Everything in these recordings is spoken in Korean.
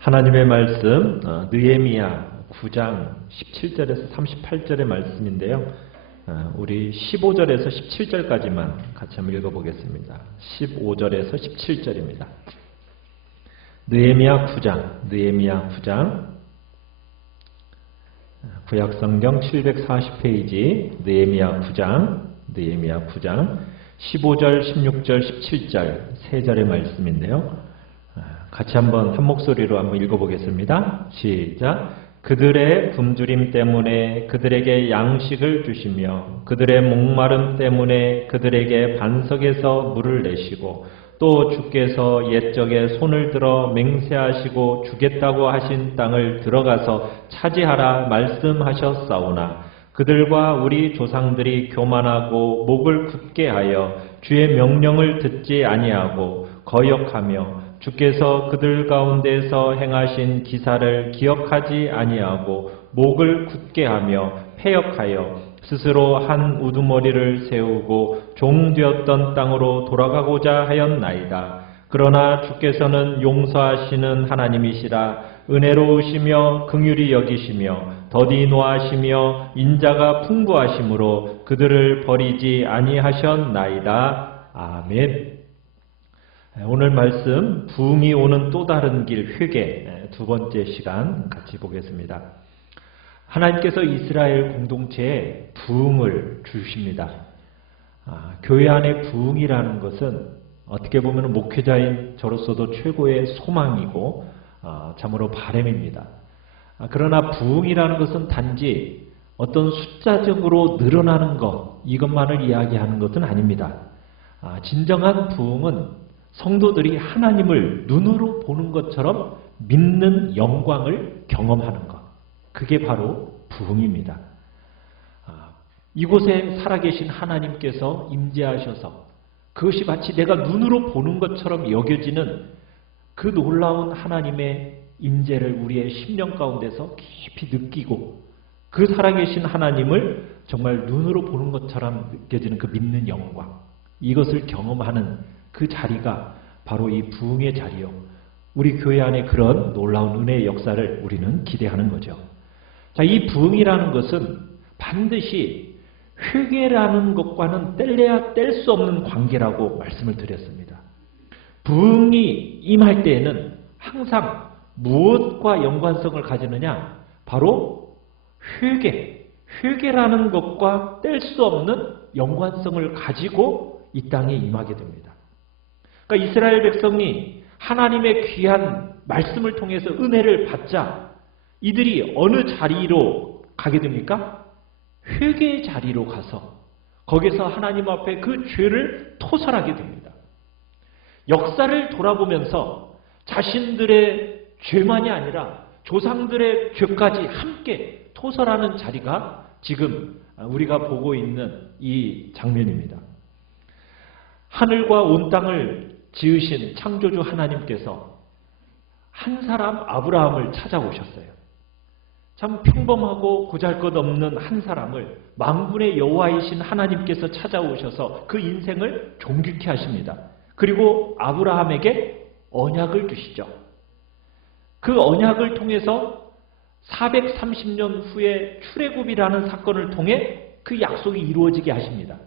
하나님의 말씀 느헤미야 9장 17절에서 38절의 말씀인데요. 우리 15절에서 17절까지만 같이 한번 읽어보겠습니다. 15절에서 17절입니다. 느헤미야 9장 구약성경 740페이지 느헤미야 9장 15절, 16절, 17절 세 절의 말씀인데요. 같이 한번 한 목소리로 한번 읽어보겠습니다. 시작. 그들의 굶주림 때문에 그들에게 양식을 주시며 그들의 목마름 때문에 그들에게 반석에서 물을 내시고 또 주께서 옛적에 손을 들어 맹세하시고 주겠다고 하신 땅을 들어가서 차지하라 말씀하셨사오나 그들과 우리 조상들이 교만하고 목을 굳게 하여 주의 명령을 듣지 아니하고 거역하며 주께서 그들 가운데서 행하신 기사를 기억하지 아니하고 목을 굳게 하며 패역하여 스스로 한 우두머리를 세우고 종되었던 땅으로 돌아가고자 하였나이다. 그러나 주께서는 용서하시는 하나님이시라 은혜로우시며 긍휼히 여기시며 더디 노하시며 인자가 풍부하심으로 그들을 버리지 아니하셨나이다. 아멘. 오늘 말씀 부흥이 오는 또 다른 길 회개 두 번째 시간 같이 보겠습니다. 하나님께서 이스라엘 공동체에 부흥을 주십니다. 교회 안에 부흥이라는 것은 어떻게 보면 목회자인 저로서도 최고의 소망이고 참으로 바람입니다. 그러나 부흥이라는 것은 단지 어떤 숫자적으로 늘어나는 것 이것만을 이야기하는 것은 아닙니다. 진정한 부흥은 성도들이 하나님을 눈으로 보는 것처럼 믿는 영광을 경험하는 것. 그게 바로 부흥입니다. 이곳에 살아계신 하나님께서 임재하셔서 그것이 마치 내가 눈으로 보는 것처럼 여겨지는 그 놀라운 하나님의 임재를 우리의 심령 가운데서 깊이 느끼고 그 살아계신 하나님을 정말 눈으로 보는 것처럼 느껴지는 그 믿는 영광. 이것을 경험하는 그 자리가 바로 이 부흥의 자리요. 우리 교회 안에 그런 놀라운 은혜의 역사를 우리는 기대하는 거죠. 자, 이 부흥이라는 것은 반드시 회개라는 것과는 뗄래야 뗄 수 없는 관계라고 말씀을 드렸습니다. 부흥이 임할 때에는 항상 무엇과 연관성을 가지느냐? 바로 회개라는 것과 뗄 수 없는 연관성을 가지고 이 땅에 임하게 됩니다. 그러니까 이스라엘 백성이 하나님의 귀한 말씀을 통해서 은혜를 받자 이들이 어느 자리로 가게 됩니까? 회개의 자리로 가서 거기서 하나님 앞에 그 죄를 토설하게 됩니다. 역사를 돌아보면서 자신들의 죄만이 아니라 조상들의 죄까지 함께 토설하는 자리가 지금 우리가 보고 있는 이 장면입니다. 하늘과 온 땅을 지으신 창조주 하나님께서 한 사람 아브라함을 찾아오셨어요. 참 평범하고 보잘것없는 한 사람을 만군의 여호와이신 하나님께서 찾아오셔서 그 인생을 존귀케 하십니다. 그리고 아브라함에게 언약을 주시죠. 그 언약을 통해서 430년 후에 출애굽이라는 사건을 통해 그 약속이 이루어지게 하십니다.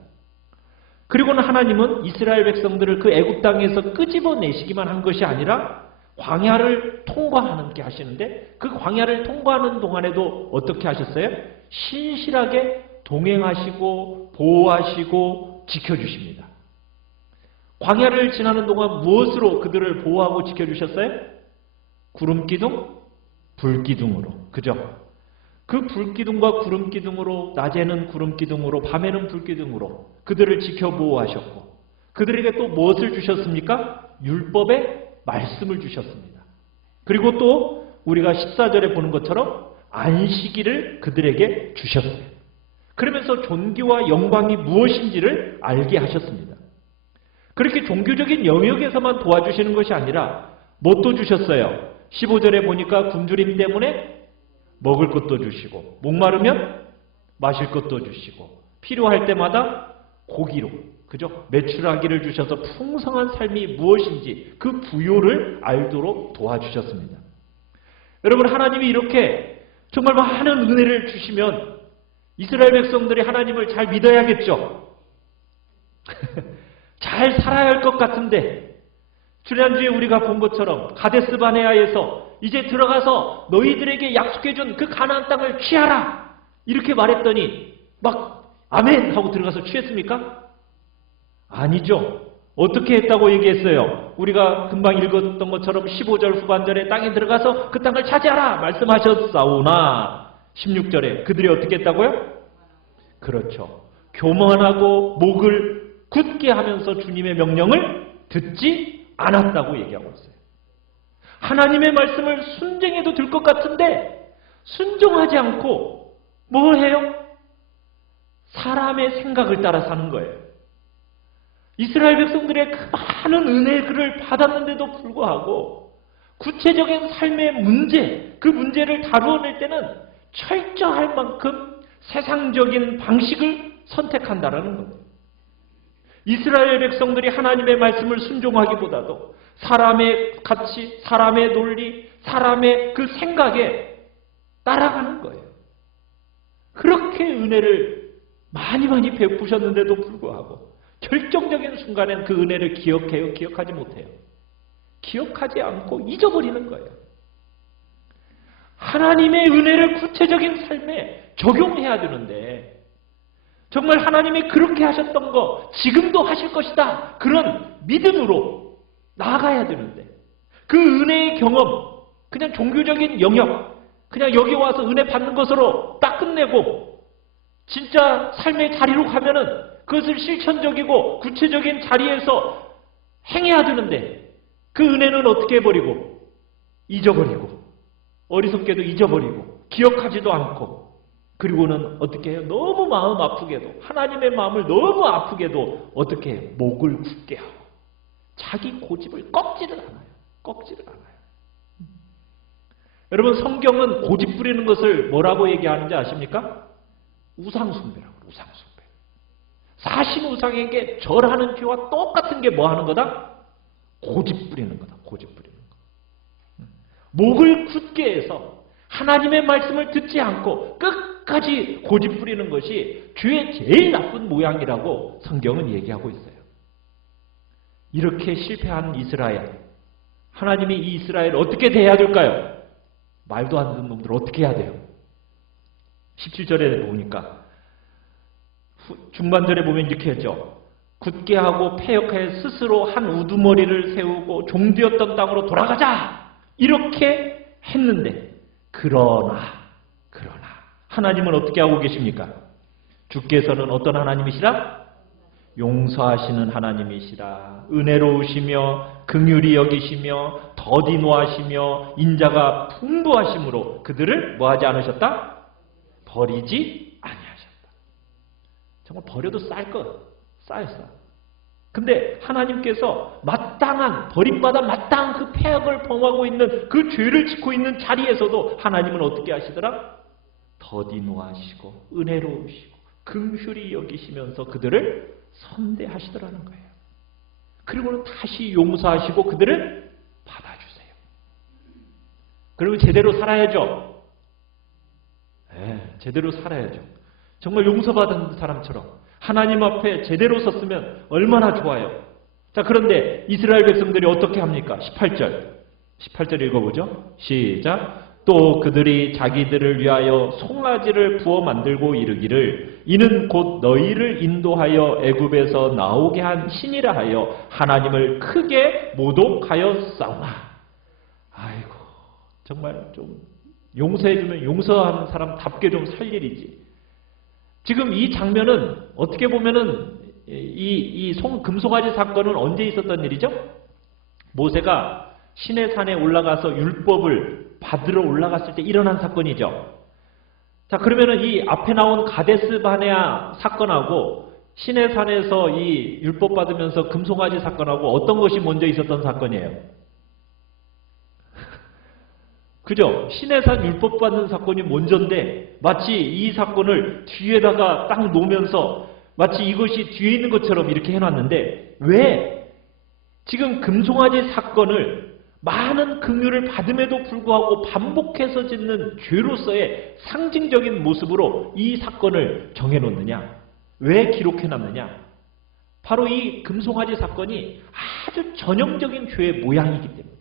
그리고는 하나님은 이스라엘 백성들을 그 애굽 땅에서 끄집어내시기만 한 것이 아니라 광야를 통과하게 하시는데 그 광야를 통과하는 동안에도 어떻게 하셨어요? 신실하게 동행하시고 보호하시고 지켜주십니다. 광야를 지나는 동안 무엇으로 그들을 보호하고 지켜주셨어요? 구름기둥, 불기둥으로. 그죠? 그 불기둥과 구름기둥으로 낮에는 구름기둥으로 밤에는 불기둥으로 그들을 지켜보호하셨고 그들에게 또 무엇을 주셨습니까? 율법의 말씀을 주셨습니다. 그리고 또 우리가 14절에 보는 것처럼 안식일을 그들에게 주셨어요. 그러면서 존귀와 영광이 무엇인지를 알게 하셨습니다. 그렇게 종교적인 영역에서만 도와주시는 것이 아니라 뭣도 주셨어요? 15절에 보니까 굶주림 때문에 먹을 것도 주시고 목마르면 마실 것도 주시고 필요할 때마다 고기로 그죠? 매출하기를 주셔서 풍성한 삶이 무엇인지 그 부요를 알도록 도와주셨습니다. 여러분, 하나님이 이렇게 정말 많은 은혜를 주시면 이스라엘 백성들이 하나님을 잘 믿어야겠죠. 잘 살아야 할 것 같은데, 지난주에 우리가 본 것처럼 가데스 바네아에서 이제 들어가서 너희들에게 약속해준 그 가나안 땅을 취하라 이렇게 말했더니 막 아멘 하고 들어가서 취했습니까? 아니죠. 어떻게 했다고 얘기했어요? 우리가 금방 읽었던 것처럼 15절 후반절에 땅에 들어가서 그 땅을 차지하라 말씀하셨사오나 16절에 그들이 어떻게 했다고요? 그렇죠. 교만하고 목을 굳게 하면서 주님의 명령을 듣지 않았다고 얘기하고 있어요. 하나님의 말씀을 순종해도 될 것 같은데 순종하지 않고 뭘 해요? 사람의 생각을 따라 사는 거예요. 이스라엘 백성들의 그 많은 은혜를 받았는데도 불구하고 구체적인 삶의 문제, 그 문제를 다루어낼 때는 철저할 만큼 세상적인 방식을 선택한다라는 거예요. 이스라엘 백성들이 하나님의 말씀을 순종하기보다도 사람의 가치, 사람의 논리, 사람의 그 생각에 따라가는 거예요. 그렇게 은혜를 많이 베푸셨는데도 불구하고 결정적인 순간엔 그 은혜를 기억해요? 기억하지 못해요? 기억하지 않고 잊어버리는 거예요. 하나님의 은혜를 구체적인 삶에 적용해야 되는데 정말 하나님이 그렇게 하셨던 거 지금도 하실 것이다. 그런 믿음으로 나아가야 되는데 그 은혜의 경험, 그냥 종교적인 영역, 그냥 여기 와서 은혜 받는 것으로 딱 끝내고 진짜 삶의 자리로 가면은 그것을 실천적이고 구체적인 자리에서 행해야 되는데 그 은혜는 어떻게 해버리고 잊어버리고 어리석게도 잊어버리고 기억하지도 않고 그리고는 어떻게 해요? 너무 마음 아프게도 하나님의 마음을 너무 아프게도 어떻게 해요? 목을 굳게 하고 자기 고집을 꺾지를 않아요. 꺾지를 않아요. 여러분 성경은 고집 부리는 것을 뭐라고 얘기하는지 아십니까? 우상숭배라고. 우상숭배. 사신 우상에게 절하는 죄와 똑같은 게 뭐 하는 거다? 고집 부리는 거다. 고집 부리는 거. 목을 굳게 해서 하나님의 말씀을 듣지 않고 끝까지 고집 부리는 것이 죄의 제일 나쁜 모양이라고 성경은 얘기하고 있어요. 이렇게 실패한 이스라엘, 하나님이 이 이스라엘을 어떻게 대해야 될까요? 말도 안 듣는 놈들 어떻게 해야 돼요? 17절에 보니까 중반절에 보면 이렇게 했죠. 굳게 하고 패역하여 스스로 한 우두머리를 세우고 종되었던 땅으로 돌아가자 이렇게 했는데 그러나 하나님은 어떻게 하고 계십니까? 주께서는 어떤 하나님이시라? 용서하시는 하나님이시라. 은혜로우시며 긍휼히 여기시며 더디 노하시며 인자가 풍부하심으로 그들을 뭐하지 않으셨다? 버리지 아니하셨다. 정말 버려도 쌓였어. 근데 하나님께서 마땅한 버림받아 마땅한 그 패역을 범하고 있는 그 죄를 짓고 있는 자리에서도 하나님은 어떻게 하시더라? 더디 노하시고 은혜로우시고 긍휼히 여기시면서 그들을 선대하시더라는 거예요. 그리고는 다시 용서하시고 그들을 받아주세요. 그리고 제대로 살아야죠. 네, 제대로 살아야죠. 정말 용서받은 사람처럼 하나님 앞에 제대로 섰으면 얼마나 좋아요. 자, 그런데 이스라엘 백성들이 어떻게 합니까? 18절 읽어보죠. 시작. 또 그들이 자기들을 위하여 송아지를 부어 만들고 이르기를 이는 곧 너희를 인도하여 애굽에서 나오게 한 신이라 하여 하나님을 크게 모독하였사오나. 아이고, 정말 좀 용서해주면 용서하는 사람답게 좀 살 일이지. 지금 이 장면은 어떻게 보면은 이 금송아지 사건은 언제 있었던 일이죠? 모세가 시내산에 올라가서 율법을 받으러 올라갔을 때 일어난 사건이죠. 자, 그러면은 이 앞에 나온 가데스 바네아 사건하고 시내산에서 이 율법 받으면서 금송아지 사건하고 어떤 것이 먼저 있었던 사건이에요? 그죠? 시내산 율법 받는 사건이 먼저인데 마치 이 사건을 뒤에다가 딱 놓으면서 마치 이것이 뒤에 있는 것처럼 이렇게 해놨는데 왜 지금 금송아지 사건을 많은 긍휼을 받음에도 불구하고 반복해서 짓는 죄로서의 상징적인 모습으로 이 사건을 정해놓느냐? 왜 기록해놨느냐? 바로 이 금송아지 사건이 아주 전형적인 죄의 모양이기 때문에.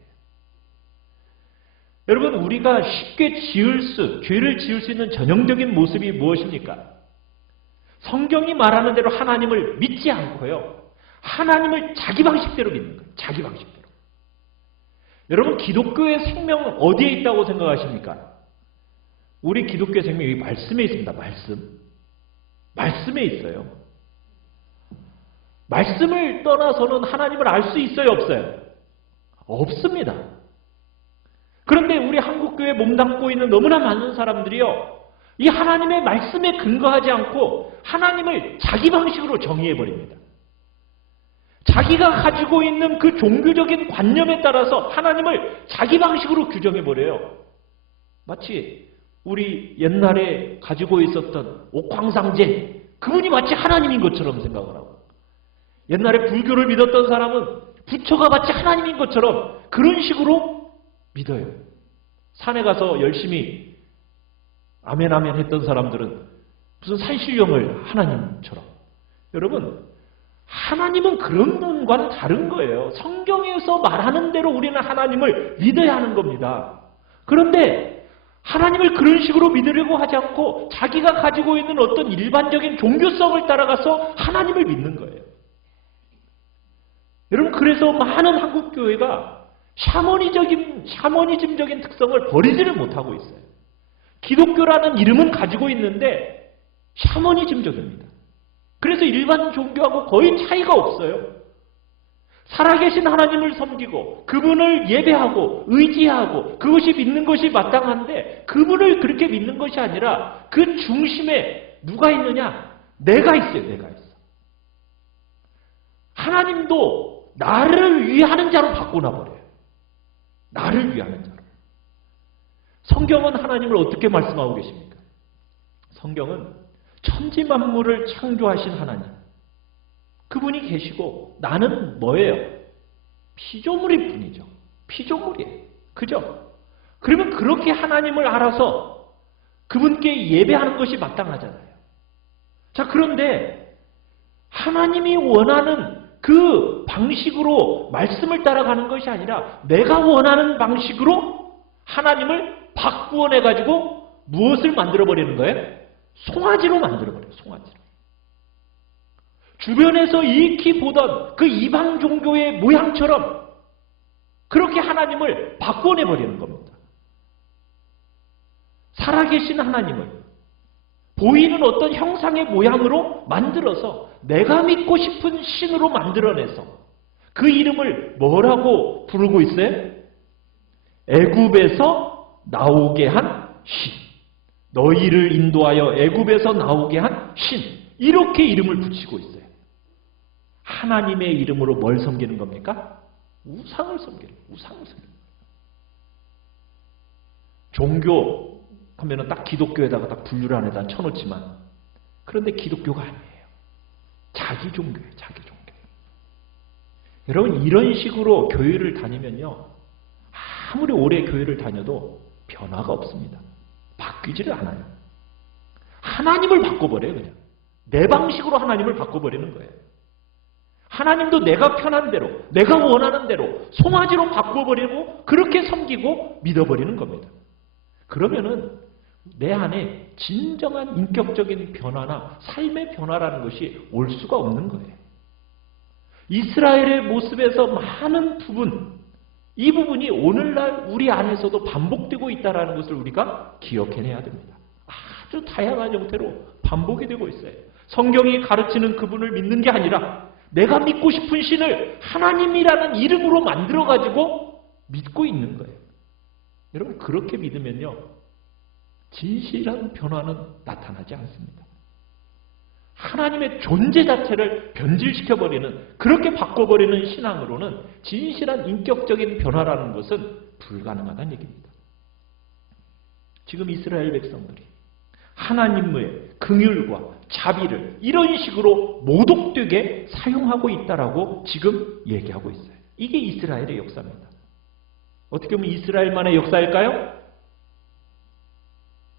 여러분, 우리가 쉽게 죄를 지을 수 있는 전형적인 모습이 무엇입니까? 성경이 말하는 대로 하나님을 믿지 않고요, 하나님을 자기 방식대로 믿는 거예요. 자기 방식대로. 여러분, 기독교의 생명은 어디에 있다고 생각하십니까? 우리 기독교의 생명이 말씀에 있습니다. 말씀에 있어요. 말씀을 떠나서는 하나님을 알 수 있어요, 없어요? 없습니다. 그런데 우리 한국교회에 몸담고 있는 너무나 많은 사람들이요, 이 하나님의 말씀에 근거하지 않고 하나님을 자기 방식으로 정의해버립니다. 자기가 가지고 있는 그 종교적인 관념에 따라서 하나님을 자기 방식으로 규정해버려요. 마치 우리 옛날에 가지고 있었던 옥황상제, 그분이 마치 하나님인 것처럼 생각을 하고, 옛날에 불교를 믿었던 사람은 부처가 마치 하나님인 것처럼 그런 식으로 믿어요. 산에 가서 열심히 아멘 아멘 했던 사람들은 무슨 산신령을 하나님처럼. 여러분, 하나님은 그런 분과는 다른 거예요. 성경에서 말하는 대로 우리는 하나님을 믿어야 하는 겁니다. 그런데 하나님을 그런 식으로 믿으려고 하지 않고 자기가 가지고 있는 어떤 일반적인 종교성을 따라가서 하나님을 믿는 거예요. 여러분, 그래서 많은 한국교회가 샤머니즘적인 특성을 버리지를 못하고 있어요. 기독교라는 이름은 가지고 있는데 샤머니즘적입니다. 그래서 일반 종교하고 거의 차이가 없어요. 살아계신 하나님을 섬기고 그분을 예배하고 의지하고 그것이 믿는 것이 마땅한데, 그분을 그렇게 믿는 것이 아니라 그 중심에 누가 있느냐? 내가 있어요. 내가 있어. 하나님도 나를 위하는 자로 바꿔놔버려요. 나를 위하는 자로. 성경은 하나님을 어떻게 말씀하고 계십니까? 성경은 천지 만물을 창조하신 하나님, 그분이 계시고 나는 뭐예요? 피조물일 뿐이죠. 피조물이에요. 그죠? 그러면 그렇게 하나님을 알아서 그분께 예배하는 것이 마땅하잖아요. 자, 그런데 하나님이 원하는 그 방식으로 말씀을 따라가는 것이 아니라 내가 원하는 방식으로 하나님을 바꾸어내가지고 무엇을 만들어버리는 거예요? 송아지로 만들어버려요. 송아지로. 주변에서 익히 보던 그 이방 종교의 모양처럼 그렇게 하나님을 바꿔내버리는 겁니다. 살아계신 하나님을 보이는 어떤 형상의 모양으로 만들어서 내가 믿고 싶은 신으로 만들어내서 그 이름을 뭐라고 부르고 있어요? 애굽에서 나오게 한 신. 너희를 인도하여 애굽에서 나오게 한 신. 이렇게 이름을 붙이고 있어요. 하나님의 이름으로 뭘 섬기는 겁니까? 우상을 섬기는 거예요. 우상을 섬기는 거예요. 종교 하면은 딱 기독교에다가 딱 분류를 안에다 쳐놓지만, 그런데 기독교가 아니에요. 자기 종교예요. 자기 종교. 여러분, 이런 식으로 교회를 다니면요, 아무리 오래 교회를 다녀도 변화가 없습니다. 바뀌지를 않아요. 하나님을 바꿔버려요. 그냥 내 방식으로 하나님을 바꿔버리는 거예요. 하나님도 내가 편한 대로, 내가 원하는 대로 송아지로 바꿔버리고 그렇게 섬기고 믿어버리는 겁니다. 그러면은 내 안에 진정한 인격적인 변화나 삶의 변화라는 것이 올 수가 없는 거예요. 이스라엘의 모습에서 많은 부분, 이 부분이 오늘날 우리 안에서도 반복되고 있다는 것을 우리가 기억해내야 됩니다. 아주 다양한 형태로 반복이 되고 있어요. 성경이 가르치는 그분을 믿는 게 아니라 내가 믿고 싶은 신을 하나님이라는 이름으로 만들어가지고 믿고 있는 거예요. 여러분, 그렇게 믿으면요, 진실한 변화는 나타나지 않습니다. 하나님의 존재 자체를 변질시켜버리는, 그렇게 바꿔버리는 신앙으로는 진실한 인격적인 변화라는 것은 불가능하다는 얘기입니다. 지금 이스라엘 백성들이 하나님의 긍휼과 자비를 이런 식으로 모독되게 사용하고 있다라고 지금 얘기하고 있어요. 이게 이스라엘의 역사입니다. 어떻게 보면 이스라엘만의 역사일까요?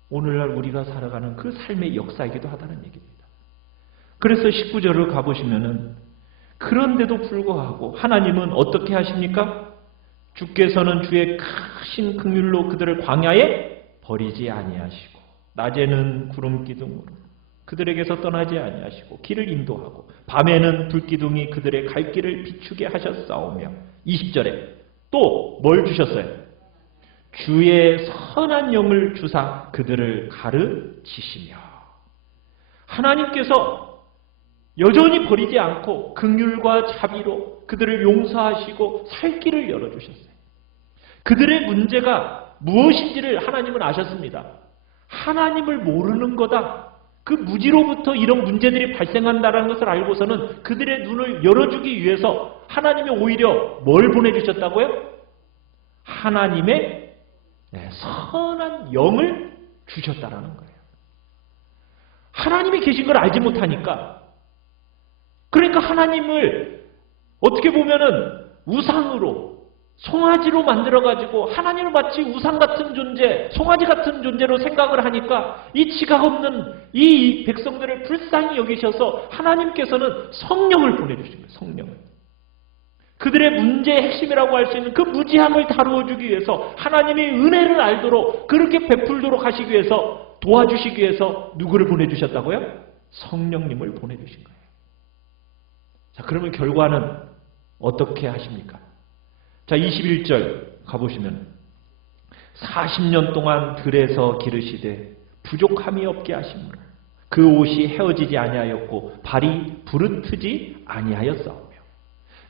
오늘날 우리가 살아가는 그 삶의 역사이기도 하다는 얘기입니다. 그래서 19절을 가보시면은 그런데도 불구하고 하나님은 어떻게 하십니까? 주께서는 주의 크신 긍휼로 그들을 광야에 버리지 아니하시고 낮에는 구름 기둥으로 그들에게서 떠나지 아니하시고 길을 인도하고 밤에는 불기둥이 그들의 갈 길을 비추게 하셨사오며 20절에 또 뭘 주셨어요? 주의 선한 영을 주사 그들을 가르치시며 하나님께서 여전히 버리지 않고 긍휼과 자비로 그들을 용서하시고 살 길을 열어주셨어요. 그들의 문제가 무엇인지를 하나님은 아셨습니다. 하나님을 모르는 거다. 그 무지로부터 이런 문제들이 발생한다는 것을 알고서는 그들의 눈을 열어주기 위해서 하나님이 오히려 뭘 보내주셨다고요? 하나님의 선한 영을 주셨다라는 거예요. 하나님이 계신 걸 알지 못하니까 그러니까 하나님을 어떻게 보면은 우상으로 송아지로 만들어가지고 하나님을 마치 우상 같은 존재, 송아지 같은 존재로 생각을 하니까 이 지각 없는 이 백성들을 불쌍히 여기셔서 하나님께서는 성령을 보내주신 거예요. 성령을. 그들의 문제의 핵심이라고 할 수 있는 그 무지함을 다루어주기 위해서 하나님의 은혜를 알도록 그렇게 베풀도록 하시기 위해서 도와주시기 위해서 누구를 보내주셨다고요? 성령님을 보내주신 거예요. 자, 그러면 결과는 어떻게 하십니까? 자, 21절 가보시면 40년 동안 들에서 기르시되 부족함이 없게 하심으로 그 옷이 헤어지지 아니하였고 발이 부르트지 아니하였사오며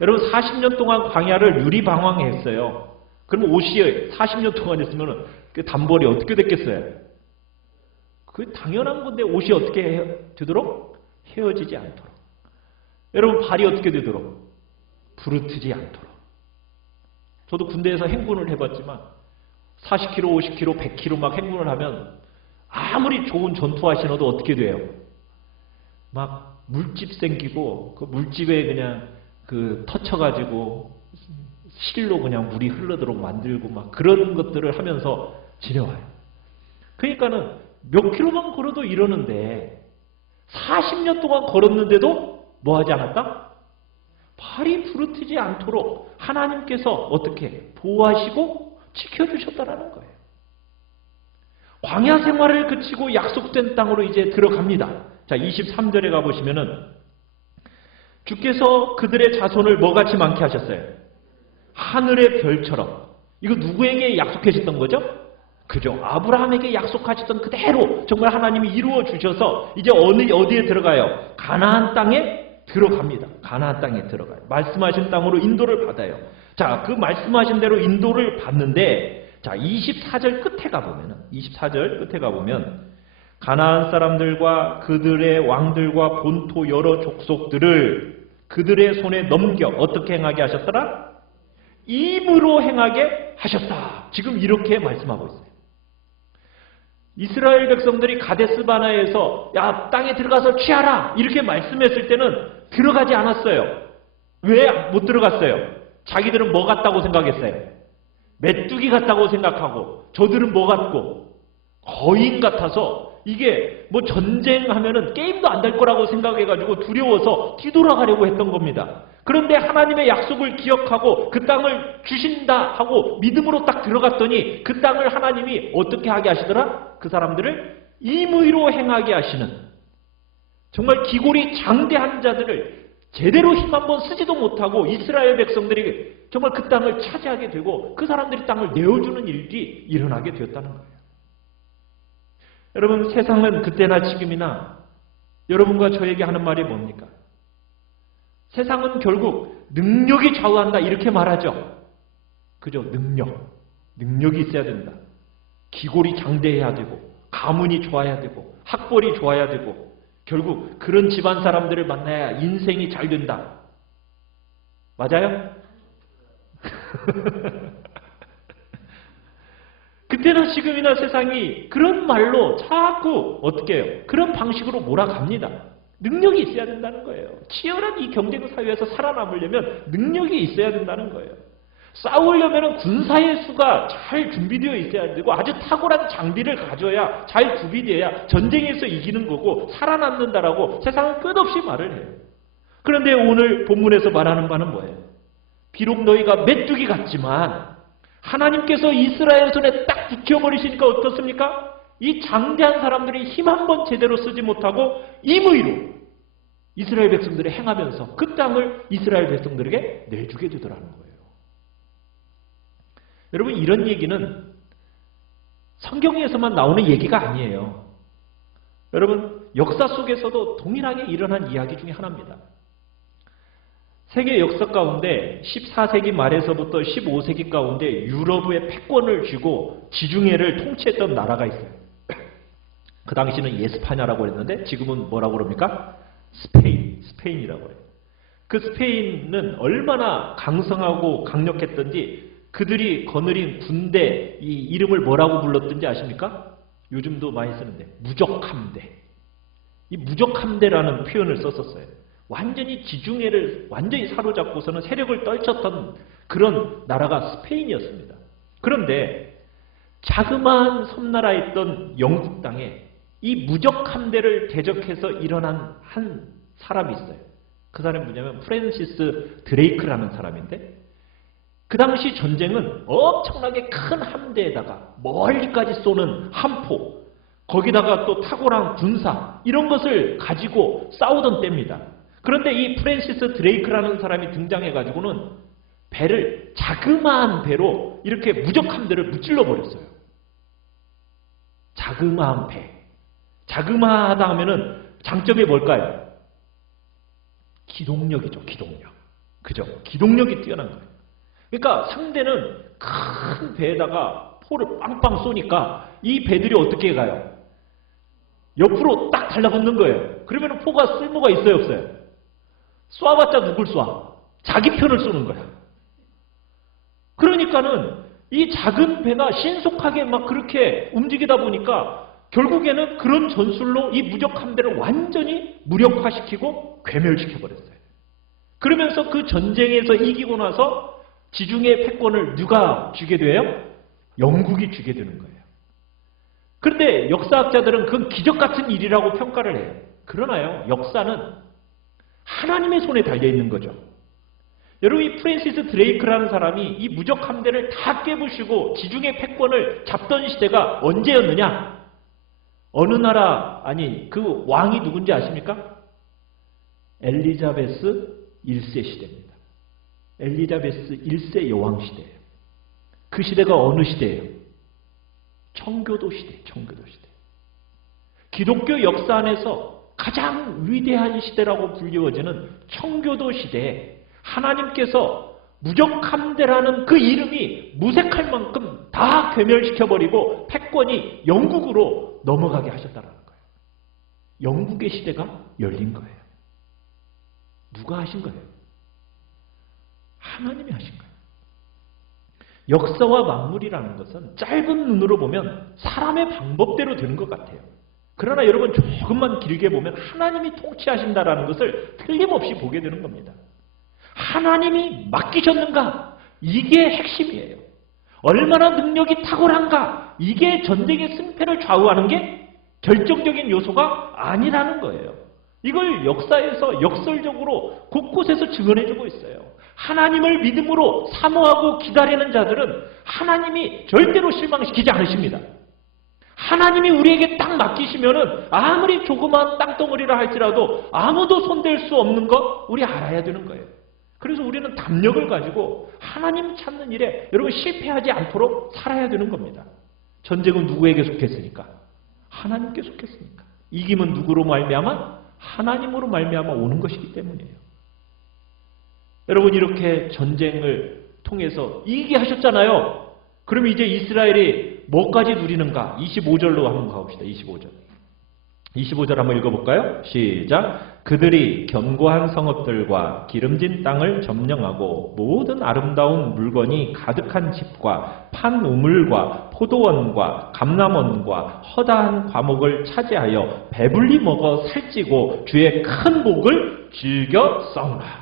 여러분 40년 동안 광야를 유리방황했어요. 그럼 옷이 40년 동안 했으면 그 단벌이 어떻게 됐겠어요? 그 당연한 건데 옷이 어떻게 되도록? 헤어지지 않도록. 여러분 발이 어떻게 되도록? 부르트지 않도록. 저도 군대에서 행군을 해봤지만 40km, 50km, 100km 막 행군을 하면 아무리 좋은 전투화 신어도 어떻게 돼요? 막 물집 생기고 그 물집에 그냥 그 터쳐가지고 실로 그냥 물이 흐르도록 만들고 막 그런 것들을 하면서 지내와요. 그러니까는 몇 킬로만 걸어도 이러는데 40년 동안 걸었는데도 뭐 하지 않았다? 발이 부르트지 않도록 하나님께서 어떻게 보호하시고 지켜주셨다라는 거예요. 광야 생활을 그치고 약속된 땅으로 이제 들어갑니다. 자, 23절에 가보시면은 주께서 그들의 자손을 뭐같이 많게 하셨어요? 하늘의 별처럼. 이거 누구에게 약속하셨던 거죠? 그죠? 아브라함에게 약속하셨던 그대로 정말 하나님이 이루어 주셔서 이제 어디에 들어가요? 가나안 땅에 들어갑니다. 가나안 땅에 들어가요. 말씀하신 땅으로 인도를 받아요. 자, 그 말씀하신 대로 인도를 받는데 자, 24절 끝에 가보면은 24절 끝에 가보면 가나안 사람들과 그들의 왕들과 본토 여러 족속들을 그들의 손에 넘겨 어떻게 행하게 하셨더라? 임으로 행하게 하셨다. 지금 이렇게 말씀하고 있어요. 이스라엘 백성들이 가데스 바네아에서 야 땅에 들어가서 취하라 이렇게 말씀했을 때는 들어가지 않았어요. 왜 못 들어갔어요? 자기들은 뭐 같다고 생각했어요? 메뚜기 같다고 생각하고 저들은 뭐 같고 거인 같아서 이게 뭐 전쟁하면은 게임도 안 될 거라고 생각해가지고 두려워서 뒤돌아가려고 했던 겁니다. 그런데 하나님의 약속을 기억하고 그 땅을 주신다 하고 믿음으로 딱 들어갔더니 그 땅을 하나님이 어떻게 하게 하시더라? 그 사람들을 임의로 행하게 하시는 정말 기골이 장대한 자들을 제대로 힘 한번 쓰지도 못하고 이스라엘 백성들이 정말 그 땅을 차지하게 되고 그 사람들이 땅을 내어주는 일이 일어나게 되었다는 거예요. 여러분 세상은 그때나 지금이나 여러분과 저에게 하는 말이 뭡니까? 세상은 결국 능력이 좌우한다 이렇게 말하죠. 그죠? 능력이 있어야 된다. 기골이 장대해야 되고 가문이 좋아야 되고 학벌이 좋아야 되고 결국 그런 집안 사람들을 만나야 인생이 잘 된다. 맞아요? 그때나 지금이나 세상이 그런 말로 자꾸 어떻게 해요? 그런 방식으로 몰아갑니다. 능력이 있어야 된다는 거예요. 치열한 이 경쟁 사회에서 살아남으려면 능력이 있어야 된다는 거예요. 싸우려면 군사의 수가 잘 준비되어 있어야 되고 아주 탁월한 장비를 가져야 잘 구비되어야 전쟁에서 이기는 거고 살아남는다라고 세상은 끝없이 말을 해요. 그런데 오늘 본문에서 말하는 바는 뭐예요? 비록 너희가 메뚜기 같지만 하나님께서 이스라엘 손에 딱 붙여버리시니까 어떻습니까? 이 장대한 사람들이 힘 한 번 제대로 쓰지 못하고 임의로 이스라엘 백성들이 행하면서 그 땅을 이스라엘 백성들에게 내주게 되더라는 거예요. 여러분, 이런 얘기는 성경에서만 나오는 얘기가 아니에요. 여러분, 역사 속에서도 동일하게 일어난 이야기 중에 하나입니다. 세계 역사 가운데 14세기 말에서부터 15세기 가운데 유럽의 패권을 쥐고 지중해를 통치했던 나라가 있어요. 그 당시는 예스파냐라고 했는데 지금은 뭐라고 그럽니까? 스페인이라고 해요. 그 스페인은 얼마나 강성하고 강력했던지 그들이 거느린 군대 이 이름을 뭐라고 불렀던지 아십니까? 요즘도 많이 쓰는데 무적함대. 이 무적함대라는 표현을 썼었어요. 완전히 지중해를 완전히 사로잡고서는 세력을 떨쳤던 그런 나라가 스페인이었습니다. 그런데 자그마한 섬나라였던 영국 땅에 이 무적함대를 대적해서 일어난 한 사람이 있어요. 그 사람이 뭐냐면 프랜시스 드레이크라는 사람인데 그 당시 전쟁은 엄청나게 큰 함대에다가 멀리까지 쏘는 함포, 거기다가 또 탁월한 군사 이런 것을 가지고 싸우던 때입니다. 그런데 이 프랜시스 드레이크라는 사람이 등장해가지고는 배를 자그마한 배로 이렇게 무적함대를 무찔러 버렸어요. 자그마한 배. 자그마하다 하면은 장점이 뭘까요? 기동력이죠. 기동력. 그죠? 기동력이 뛰어난 거예요. 그러니까 상대는 큰 배에다가 포를 빵빵 쏘니까 이 배들이 어떻게 가요? 옆으로 딱 달라붙는 거예요. 그러면 포가 쓸모가 있어요, 없어요? 쏴봤자 누굴 쏴? 자기 편을 쏘는 거야. 그러니까는 이 작은 배가 신속하게 막 그렇게 움직이다 보니까 결국에는 그런 전술로 이 무적함대를 완전히 무력화시키고 괴멸시켜버렸어요. 그러면서 그 전쟁에서 이기고 나서 지중해 패권을 누가 쥐게 돼요? 영국이 쥐게 되는 거예요. 그런데 역사학자들은 그건 기적같은 일이라고 평가를 해요. 그러나요, 역사는 하나님의 손에 달려있는 거죠. 여러분, 이 프랜시스 드레이크라는 사람이 이 무적함대를 다 깨부시고 지중해 패권을 잡던 시대가 언제였느냐? 어느 나라, 아니 그 왕이 누군지 아십니까? 엘리자베스 1세 시대입니다. 엘리자베스 1세 여왕 시대예요. 그 시대가 어느 시대예요? 청교도 시대, 청교도 시대. 기독교 역사 안에서 가장 위대한 시대라고 불리워지는 청교도 시대에 하나님께서 무적함대라는 그 이름이 무색할 만큼 다 괴멸시켜버리고 패권이 영국으로 넘어가게 하셨다는 거예요. 영국의 시대가 열린 거예요. 누가 하신 거예요? 하나님이 하신 거예요. 역사와 만물이라는 것은 짧은 눈으로 보면 사람의 방법대로 되는 것 같아요. 그러나 여러분 조금만 길게 보면 하나님이 통치하신다라는 것을 틀림없이 보게 되는 겁니다. 하나님이 맡기셨는가? 이게 핵심이에요. 얼마나 능력이 탁월한가? 이게 전쟁의 승패를 좌우하는 게 결정적인 요소가 아니라는 거예요. 이걸 역사에서 역설적으로 곳곳에서 증언해주고 있어요. 하나님을 믿음으로 사모하고 기다리는 자들은 하나님이 절대로 실망시키지 않으십니다. 하나님이 우리에게 딱 맡기시면은 아무리 조그마한 땅덩어리라 할지라도 아무도 손댈 수 없는 거 우리 알아야 되는 거예요. 그래서 우리는 담력을 가지고 하나님 찾는 일에 여러분 실패하지 않도록 살아야 되는 겁니다. 전쟁은 누구에게 속했으니까? 하나님께 속했으니까. 이김은 누구로 말미암아? 하나님으로 말미암아 오는 것이기 때문이에요. 여러분 이렇게 전쟁을 통해서 이기게 하셨잖아요. 그럼 이제 이스라엘이 뭐까지 누리는가? 25절로 한번 가봅시다. 25절. 25절 한번 읽어볼까요? 시작. 그들이 견고한 성읍들과 기름진 땅을 점령하고 모든 아름다운 물건이 가득한 집과 판 우물과 포도원과 감람원과 허다한 과목을 차지하여 배불리 먹어 살찌고 주의 큰 복을 즐겨 싸우라.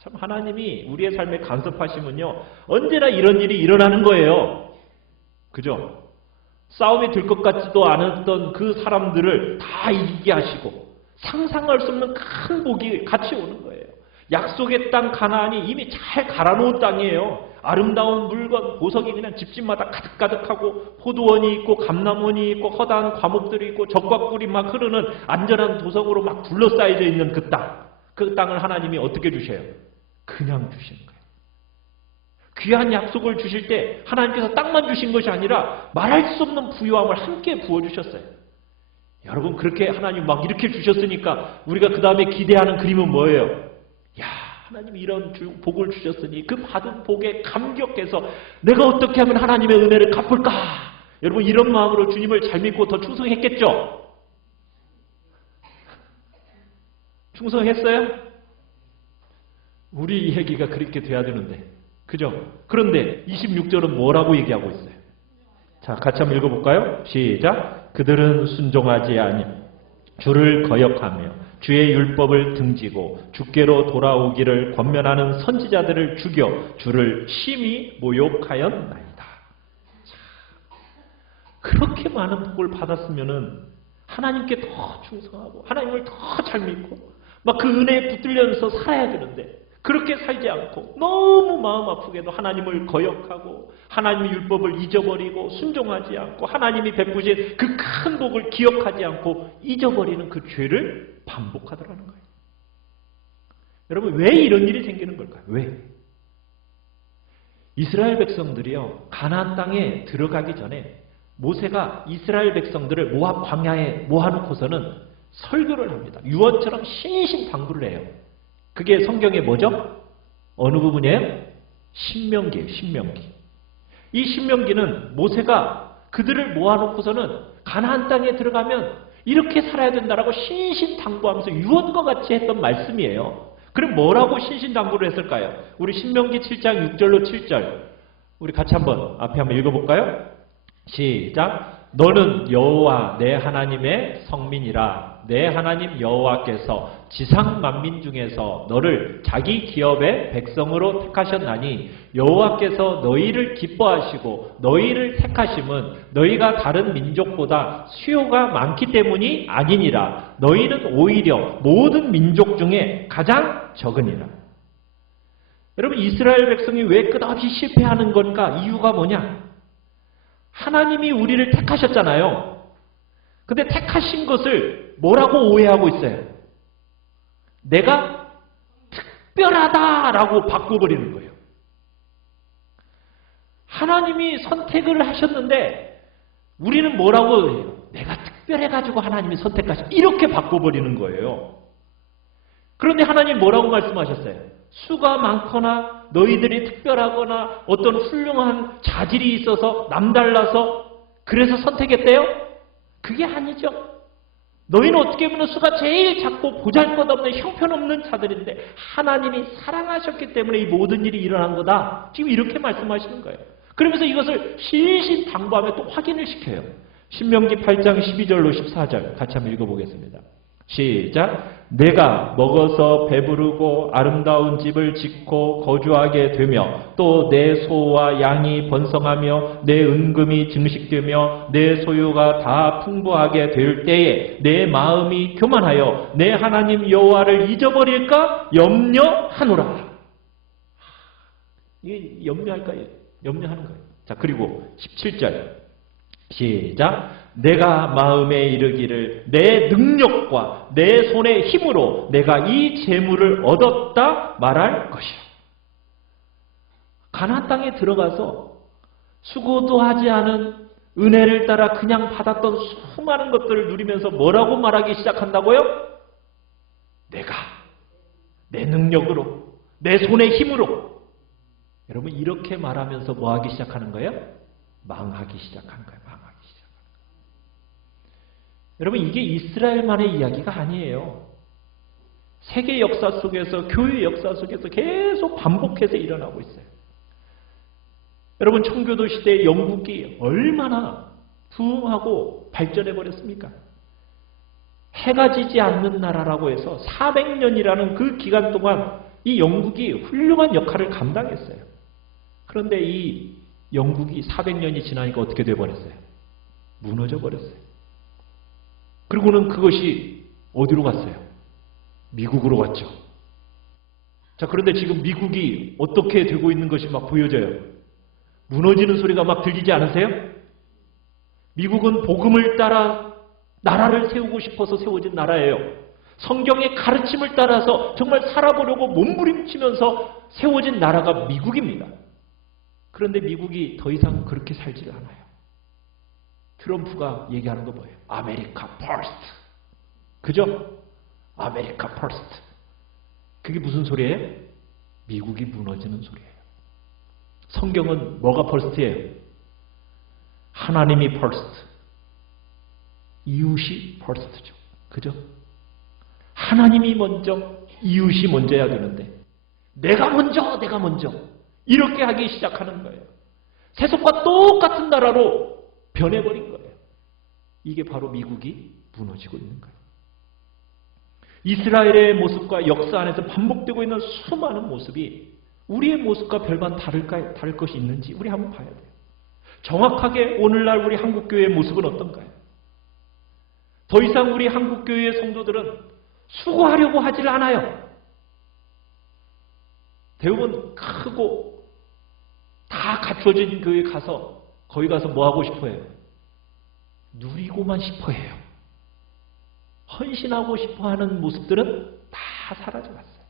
참 하나님이 우리의 삶에 간섭하시면요, 언제나 이런 일이 일어나는 거예요. 그죠? 싸움이 될 것 같지도 않았던 그 사람들을 다 이기게 하시고 상상할 수 없는 큰 복이 같이 오는 거예요. 약속의 땅 가나안이 이미 잘 갈아놓은 땅이에요. 아름다운 물건, 보석이 그냥 집집마다 가득가득하고 포도원이 있고 감람원이 있고 허다한 과목들이 있고 적과 꿀이 막 흐르는 안전한 도성으로 막 둘러싸여져 있는 그 땅. 그 땅을 하나님이 어떻게 주셔요? 그냥 주시는 거예요. 귀한 약속을 주실 때 하나님께서 땅만 주신 것이 아니라 말할 수 없는 부유함을 함께 부어주셨어요. 여러분 그렇게 하나님 막 이렇게 주셨으니까 우리가 그 다음에 기대하는 그림은 뭐예요? 야, 하나님이 이런 복을 주셨으니 그 받은 복에 감격해서 내가 어떻게 하면 하나님의 은혜를 갚을까? 여러분 이런 마음으로 주님을 잘 믿고 더 충성했겠죠? 충성했어요? 우리 얘기가 그렇게 돼야 되는데, 그죠? 그런데 26절은 뭐라고 얘기하고 있어요? 자, 같이 한번 읽어볼까요? 시작. 그들은 순종하지 아니 주를 거역하며 주의 율법을 등지고 주께로 돌아오기를 권면하는 선지자들을 죽여 주를 심히 모욕하였나이다. 자, 그렇게 많은 복을 받았으면은 하나님께 더 충성하고 하나님을 더 잘 믿고 막 그 은혜에 붙들려서 살아야 되는데 그렇게 살지 않고 너무 마음 아프게도 하나님을 거역하고 하나님의 율법을 잊어버리고 순종하지 않고 하나님이 베푸신 그 큰 복을 기억하지 않고 잊어버리는 그 죄를 반복하더라는 거예요. 여러분 왜 이런 일이 생기는 걸까요? 왜? 이스라엘 백성들이요 가나안 땅에 들어가기 전에 모세가 이스라엘 백성들을 모압 광야에 모아놓고서는 설교를 합니다. 유언처럼 신신당부를 해요. 그게 성경의 뭐죠? 어느 부분이에요? 신명기예요. 신명기. 이 신명기는 모세가 그들을 모아놓고서는 가나안 땅에 들어가면 이렇게 살아야 된다라고 신신당부하면서 유언과 같이 했던 말씀이에요. 그럼 뭐라고 신신당부를 했을까요? 우리 신명기 7장 6절로 7절 우리 같이 앞에 한번 읽어볼까요? 시작. 너는 여호와 내 하나님의 성민이라. 내 하나님 여호와께서 지상 만민 중에서 너를 자기 기업의 백성으로 택하셨나니 여호와께서 너희를 기뻐하시고 너희를 택하심은 너희가 다른 민족보다 수요가 많기 때문이 아니니라. 너희는 오히려 모든 민족 중에 가장 적으니라. 여러분 이스라엘 백성이 왜 끝없이 실패하는 건가? 이유가 뭐냐? 하나님이 우리를 택하셨잖아요. 근데 택하신 것을 뭐라고 오해하고 있어요? 내가 특별하다라고 바꿔버리는 거예요. 하나님이 선택을 하셨는데 우리는 뭐라고 해요? 내가 특별해가지고 하나님이 선택하신 이렇게 바꿔버리는 거예요. 그런데 하나님 뭐라고 말씀하셨어요? 수가 많거나 너희들이 특별하거나 어떤 훌륭한 자질이 있어서 남달라서 그래서 선택했대요? 그게 아니죠. 너희는 어떻게 보면 수가 제일 작고 보잘것없는 형편없는 자들인데 하나님이 사랑하셨기 때문에 이 모든 일이 일어난 거다. 지금 이렇게 말씀하시는 거예요. 그러면서 이것을 신신당부하며 또 확인을 시켜요. 신명기 8장 12절로 14절 같이 한번 읽어보겠습니다. 시작. 내가 먹어서 배부르고 아름다운 집을 짓고 거주하게 되며 또 내 소와 양이 번성하며 내 은금이 증식되며 내 소유가 다 풍부하게 될 때에 내 마음이 교만하여 내 하나님 여호와를 잊어버릴까 염려하노라. 이게 염려할까요? 염려하는 거예요. 자, 그리고 17절 시작. 내가 마음에 이르기를 내 능력과 내 손의 힘으로 내가 이 재물을 얻었다 말할 것이요. 가나안 땅에 들어가서 수고도 하지 않은 은혜를 따라 그냥 받았던 수많은 것들을 누리면서 뭐라고 말하기 시작한다고요? 내가 내 능력으로 내 손의 힘으로. 여러분 이렇게 말하면서 뭐 하기 시작하는 거예요? 망하기 시작하는 거예요. 여러분 이게 이스라엘만의 이야기가 아니에요. 세계 역사 속에서 교회 역사 속에서 계속 반복해서 일어나고 있어요. 여러분 청교도 시대의 영국이 얼마나 부흥하고 발전해 버렸습니까? 해가 지지 않는 나라라고 해서 400년이라는 그 기간 동안 이 영국이 훌륭한 역할을 감당했어요. 그런데 이 영국이 400년이 지나니까 어떻게 돼버렸어요? 무너져 버렸어요. 그리고는 그것이 어디로 갔어요? 미국으로 갔죠. 자, 그런데 지금 미국이 어떻게 되고 있는 것이 막 보여져요. 무너지는 소리가 막 들리지 않으세요? 미국은 복음을 따라 나라를 세우고 싶어서 세워진 나라예요. 성경의 가르침을 따라서 정말 살아보려고 몸부림치면서 세워진 나라가 미국입니다. 그런데 미국이 더 이상 그렇게 살지를 않아요. 트럼프가 얘기하는 거 뭐예요? 아메리카 퍼스트. 그죠? 아메리카 퍼스트. 그게 무슨 소리예요? 미국이 무너지는 소리예요. 성경은 뭐가 퍼스트예요? 하나님이 퍼스트. 이웃이 퍼스트죠. 그죠? 하나님이 먼저, 이웃이 먼저야 되는데 내가 먼저 이렇게 하기 시작하는 거예요. 세속과 똑같은 나라로 변해버린 거예요. 이게 바로 미국이 무너지고 있는 거예요. 이스라엘의 모습과 역사 안에서 반복되고 있는 수많은 모습이 우리의 모습과 별반 다를 것이 있는지 우리 한번 봐야 돼요. 정확하게 오늘날 우리 한국교회의 모습은 어떤가요? 더 이상 우리 한국교회의 성도들은 수고하려고 하질 않아요. 대부분 크고 다 갖춰진 교회 가서 거기 가서 뭐 하고 싶어해요? 누리고만 싶어해요. 헌신하고 싶어하는 모습들은 다 사라져갔어요.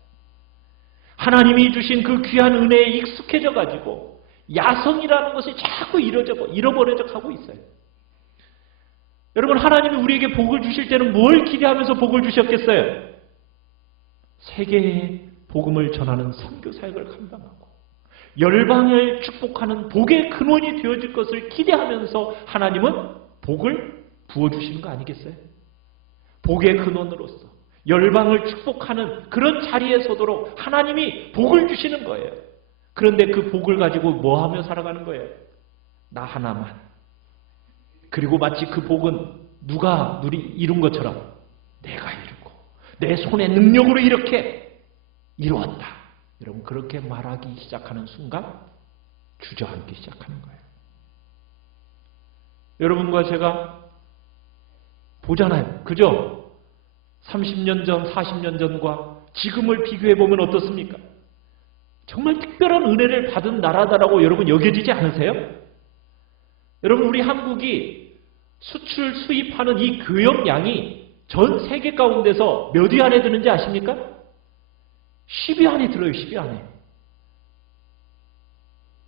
하나님이 주신 그 귀한 은혜에 익숙해져 가지고 야성이라는 것이 자꾸 잃어버려져 가고 있어요. 여러분, 하나님이 우리에게 복을 주실 때는 뭘 기대하면서 복을 주셨겠어요? 세계에 복음을 전하는 선교 사역을 감당하고 열방을 축복하는 복의 근원이 되어질 것을 기대하면서 하나님은 복을 부어주시는 거 아니겠어요? 복의 근원으로서 열방을 축복하는 그런 자리에 서도록 하나님이 복을 주시는 거예요. 그런데 그 복을 가지고 뭐 하며 살아가는 거예요? 나 하나만. 그리고 마치 그 복은 누가 이룬 것처럼 내가 이루고 내 손의 능력으로 이렇게 이루었다. 여러분, 그렇게 말하기 시작하는 순간 주저앉기 시작하는 거예요. 여러분과 제가 보잖아요. 그죠? 30년 전, 40년 전과 지금을 비교해보면 어떻습니까? 정말 특별한 은혜를 받은 나라다라고 여러분 여겨지지 않으세요? 여러분, 우리 한국이 수출 수입하는 이 교역량이 전 세계 가운데서 몇 위 안에 드는지 아십니까? 10위 안에 들어요. 10위 안에.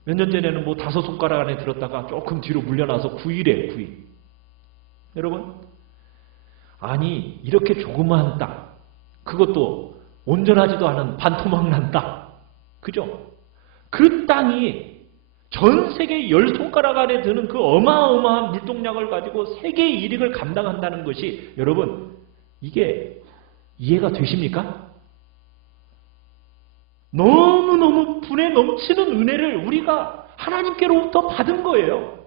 몇 년 전에는 뭐 5손가락 안에 들었다가 조금 뒤로 물려나서 9위래. 9위. 여러분, 아니 이렇게 조그마한 땅, 그것도 온전하지도 않은 반토막 난 땅, 그죠? 그 땅이 전 세계 10손가락 안에 드는 그 어마어마한 물동량을 가지고 세계의 이익을 감당한다는 것이 여러분, 이게 이해가 되십니까? 너무너무 분에 넘치는 은혜를 우리가 하나님께로부터 받은 거예요.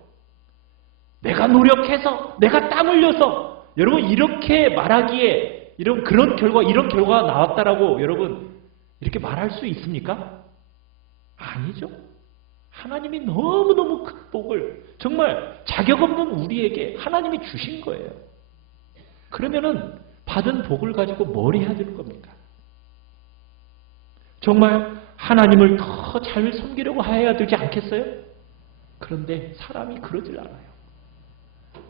내가 노력해서, 내가 땀 흘려서, 여러분 이렇게 말하기에 이런 결과가 나왔다라고 여러분 이렇게 말할 수 있습니까? 아니죠. 하나님이 너무너무 큰 복을 정말 자격 없는 우리에게 하나님이 주신 거예요. 그러면은 받은 복을 가지고 뭘 해야 되는 겁니까? 정말 하나님을 더 잘 섬기려고 해야 되지 않겠어요? 그런데 사람이 그러질 않아요.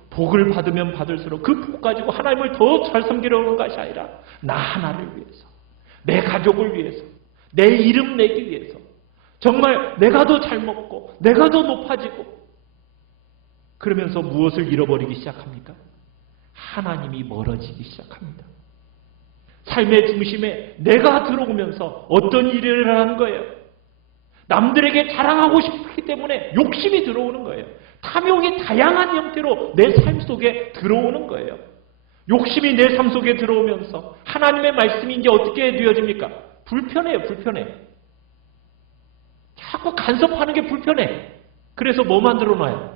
복을 받으면 받을수록 그 복 가지고 하나님을 더 잘 섬기려고 하는 것이 아니라 나 하나를 위해서, 내 가족을 위해서, 내 이름 내기 위해서, 정말 내가 더 잘 먹고 내가 더 높아지고, 그러면서 무엇을 잃어버리기 시작합니까? 하나님이 멀어지기 시작합니다. 삶의 중심에 내가 들어오면서 어떤 일을 하는 거예요? 남들에게 자랑하고 싶기 때문에 욕심이 들어오는 거예요. 탐욕이 다양한 형태로 내 삶 속에 들어오는 거예요. 욕심이 내 삶 속에 들어오면서 하나님의 말씀이 이제 어떻게 되어집니까? 불편해요. 불편해. 자꾸 간섭하는 게 불편해. 그래서 뭐 만들어 놔요?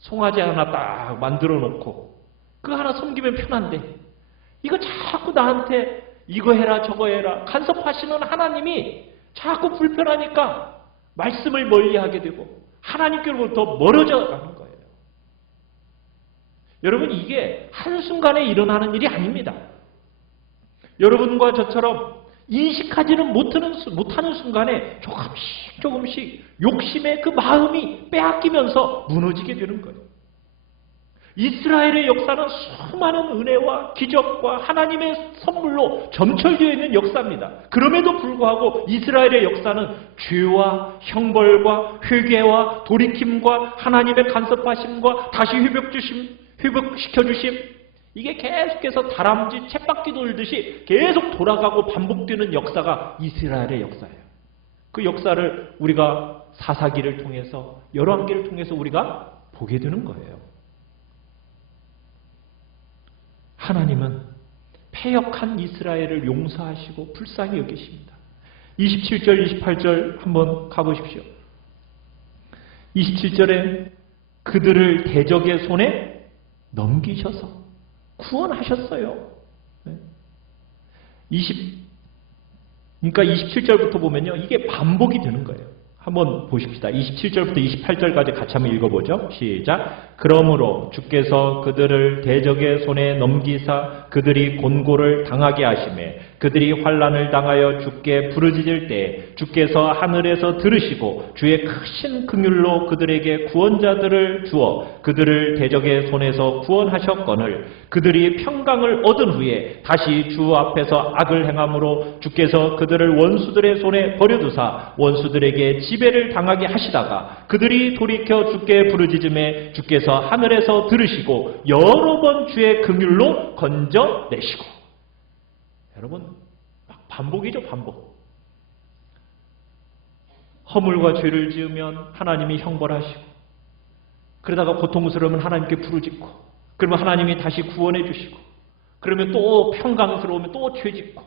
송아지 하나 딱 만들어 놓고 그거 하나 섬기면 편한데 이거 자꾸 나한테 이거 해라 저거 해라 간섭하시는 하나님이 자꾸 불편하니까 말씀을 멀리하게 되고 하나님께로부터 멀어져 가는 거예요. 여러분, 이게 한순간에 일어나는 일이 아닙니다. 여러분과 저처럼 인식하지는 못하는 순간에 조금씩 욕심의 그 마음이 빼앗기면서 무너지게 되는 거예요. 이스라엘의 역사는 수많은 은혜와 기적과 하나님의 선물로 점철되어 있는 역사입니다. 그럼에도 불구하고 이스라엘의 역사는 죄와 형벌과 회개와 돌이킴과 하나님의 간섭하심과 다시 회복시켜주심, 이게 계속해서 다람쥐 쳇바퀴 돌듯이 계속 돌아가고 반복되는 역사가 이스라엘의 역사예요. 그 역사를 우리가 사사기를 통해서 열왕기를 통해서 우리가 보게 되는 거예요. 하나님은 패역한 이스라엘을 용서하시고 불쌍히 여기십니다. 27절 28절 한번 가보십시오. 27절에 그들을 대적의 손에 넘기셔서 구원하셨어요. 그러니까 27절부터 보면요, 이게 반복이 되는 거예요. 한번 보십시다. 27절부터 28절까지 같이 한번 읽어보죠. 시작. 그러므로 주께서 그들을 대적의 손에 넘기사 그들이 곤고를 당하게 하시매 그들이 환난을 당하여 주께 부르짖을 때 주께서 하늘에서 들으시고 주의 크신 긍휼로 그들에게 구원자들을 주어 그들을 대적의 손에서 구원하셨거늘 그들이 평강을 얻은 후에 다시 주 앞에서 악을 행함으로 주께서 그들을 원수들의 손에 버려두사 원수들에게 지배를 당하게 하시다가 그들이 돌이켜 주께 부르짖음에 주께서 하늘에서 들으시고 여러 번 주의 긍휼로 건져내시고. 여러분, 반복이죠, 반복. 허물과 죄를 지으면 하나님이 형벌하시고, 그러다가 고통스러우면 하나님께 부르짖고, 그러면 하나님이 다시 구원해 주시고, 그러면 또 평강스러우면 또 죄짓고,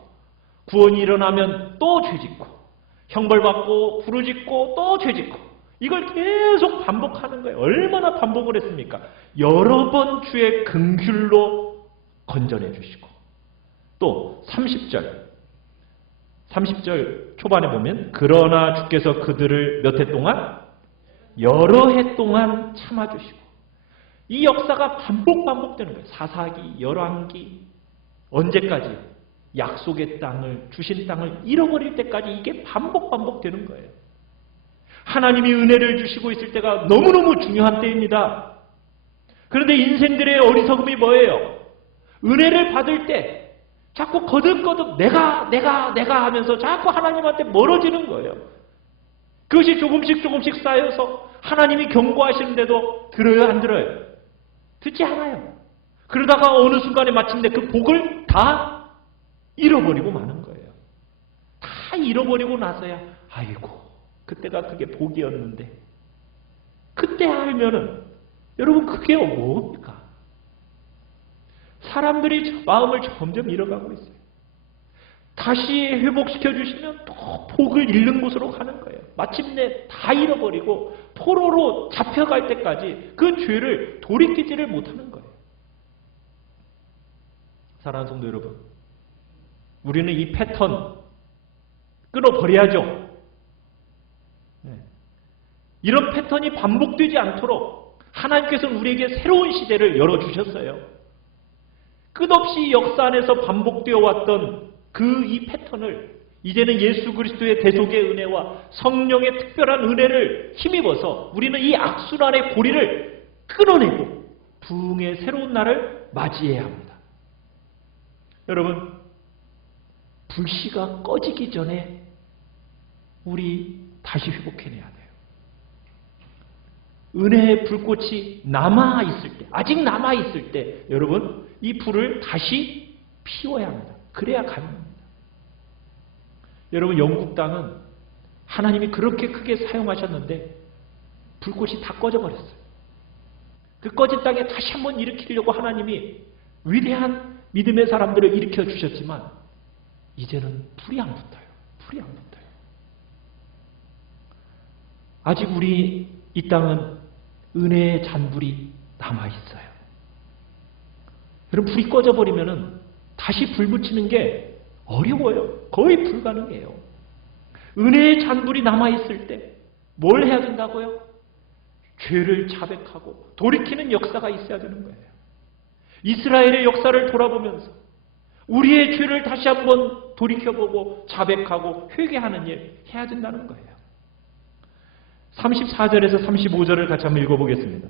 구원이 일어나면 또 죄짓고, 형벌받고 부르짖고 또 죄짓고, 이걸 계속 반복하는 거예요. 얼마나 반복을 했습니까? 여러 번 주의 긍휼로 건져내 주시고. 또 30절 초반에 보면 그러나 주께서 그들을 몇 해 동안? 여러 해 동안 참아주시고. 이 역사가 반복되는 거예요. 사사기, 열왕기, 언제까지? 약속의 땅을, 주신 땅을 잃어버릴 때까지 이게 반복되는 거예요. 하나님이 은혜를 주시고 있을 때가 너무너무 중요한 때입니다. 그런데 인생들의 어리석음이 뭐예요? 은혜를 받을 때 자꾸 거듭거듭 내가 하면서 자꾸 하나님한테 멀어지는 거예요. 그것이 조금씩 쌓여서 하나님이 경고하시는데도 들어요, 안 들어요? 듣지 않아요. 그러다가 어느 순간에 마침내 그 복을 다 잃어버리고 마는 거예요. 다 잃어버리고 나서야 아이고 그때가 그게 복이었는데, 그때 알면은 여러분 그게 뭡니까? 사람들이 마음을 점점 잃어가고 있어요. 다시 회복시켜 주시면 또 복을 잃는 곳으로 가는 거예요. 마침내 다 잃어버리고 포로로 잡혀갈 때까지 그 죄를 돌이키지를 못하는 거예요. 사랑하는 성도 여러분, 우리는 이 패턴 끊어버려야죠. 이런 패턴이 반복되지 않도록 하나님께서는 우리에게 새로운 시대를 열어주셨어요. 끝없이 역사 안에서 반복되어 왔던 이 패턴을 이제는 예수 그리스도의 대속의 은혜와 성령의 특별한 은혜를 힘입어서 우리는 이 악순환의 고리를 끊어내고 부흥의 새로운 날을 맞이해야 합니다. 여러분, 불씨가 꺼지기 전에 우리 다시 회복해내야 돼요. 은혜의 불꽃이 남아있을 때, 아직 남아있을 때 여러분 이 불을 다시 피워야 합니다. 그래야 가능합니다. 여러분, 영국 땅은 하나님이 그렇게 크게 사용하셨는데 불꽃이 다 꺼져버렸어요. 그 꺼진 땅에 다시 한번 일으키려고 하나님이 위대한 믿음의 사람들을 일으켜 주셨지만 이제는 불이 안 붙어요. 불이 안 붙어요. 아직 우리 이 땅은 은혜의 잔불이 남아있어요. 여러분, 불이 꺼져버리면은 다시 불 붙이는 게 어려워요. 거의 불가능해요. 은혜의 잔불이 남아있을 때 뭘 해야 된다고요? 죄를 자백하고 돌이키는 역사가 있어야 되는 거예요. 이스라엘의 역사를 돌아보면서 우리의 죄를 다시 한번 돌이켜보고 자백하고 회개하는 일 해야 된다는 거예요. 34절에서 35절을 같이 한번 읽어보겠습니다.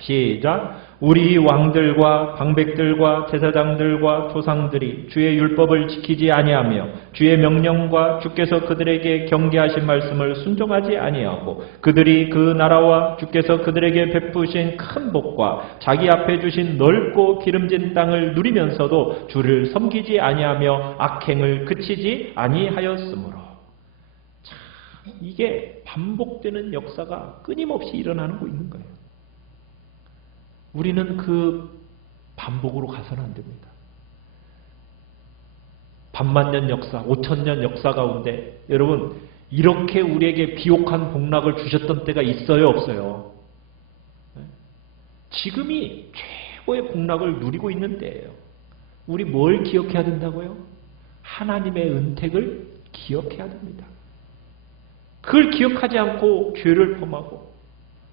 시작. 우리 왕들과 방백들과 제사장들과 조상들이 주의 율법을 지키지 아니하며 주의 명령과 주께서 그들에게 경계하신 말씀을 순종하지 아니하고 그들이 그 나라와 주께서 그들에게 베푸신 큰 복과 자기 앞에 주신 넓고 기름진 땅을 누리면서도 주를 섬기지 아니하며 악행을 그치지 아니하였으므로. 참, 이게 반복되는 역사가 끊임없이 일어나고 있는 거예요. 우리는 그 반복으로 가서는 안 됩니다. 반만년 역사, 5000년 역사 가운데 여러분 이렇게 우리에게 비옥한 복락을 주셨던 때가 있어요, 없어요? 지금이 최고의 복락을 누리고 있는 때예요. 우리 뭘 기억해야 된다고요? 하나님의 은택을 기억해야 됩니다. 그걸 기억하지 않고 죄를 범하고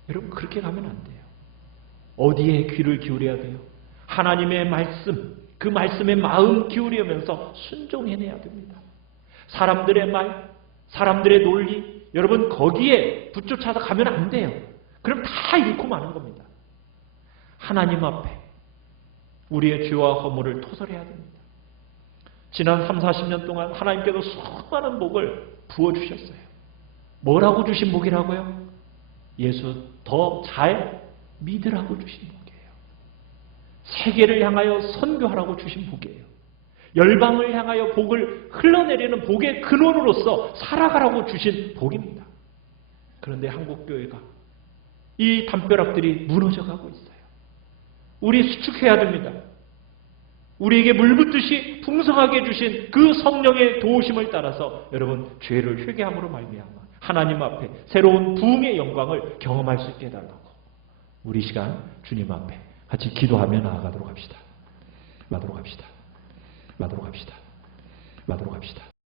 여러분 그렇게 가면 안 돼요. 어디에 귀를 기울여야 돼요? 하나님의 말씀, 그 말씀에 마음 기울이면서 순종해내야 됩니다. 사람들의 말, 사람들의 논리, 여러분 거기에 붙쫓아서 가면 안 돼요. 그럼 다 잃고 마는 겁니다. 하나님 앞에 우리의 죄와 허물을 토설해야 됩니다. 지난 3, 40년 동안 하나님께서 수많은 복을 부어주셨어요. 뭐라고 주신 복이라고요? 예수 더 잘 믿으라고 주신 복이에요. 세계를 향하여 선교하라고 주신 복이에요. 열방을 향하여 복을 흘러내리는 복의 근원으로서 살아가라고 주신 복입니다. 그런데 한국교회가 이 담벼락들이 무너져가고 있어요. 우리 수축해야 됩니다. 우리에게 물붓듯이 풍성하게 주신 그 성령의 도우심을 따라서 여러분 죄를 회개함으로 말미암아 하나님 앞에 새로운 부흥의 영광을 경험할 수 있게 해달라고 우리 시간 주님 앞에 같이 기도하며 나아가도록 합시다. 나도록 합시다. 나도록 합시다. 나도록 합시다.